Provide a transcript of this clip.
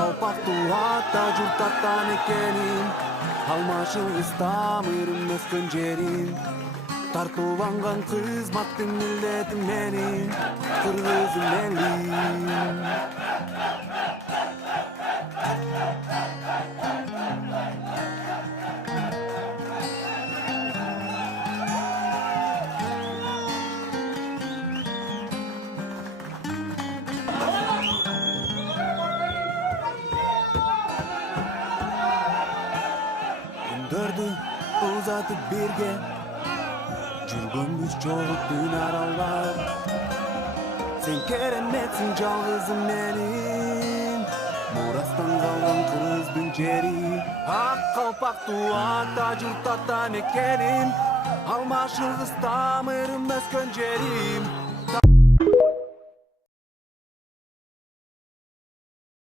kalpaktu hatta jurtatan ekenin almaşılıstam ürünmez köncerin Tartovangan kızmaktın milletim benim Kırgızım benim Dördü uzatıp birge Жүргөнбүз жолуктун аралдар Сен кереметсиң жалгызым менин Мурастан калган кыргыздын жери Ак калпактуу ата журт атан экенин Алмашылгыс тамырым өскөн жерим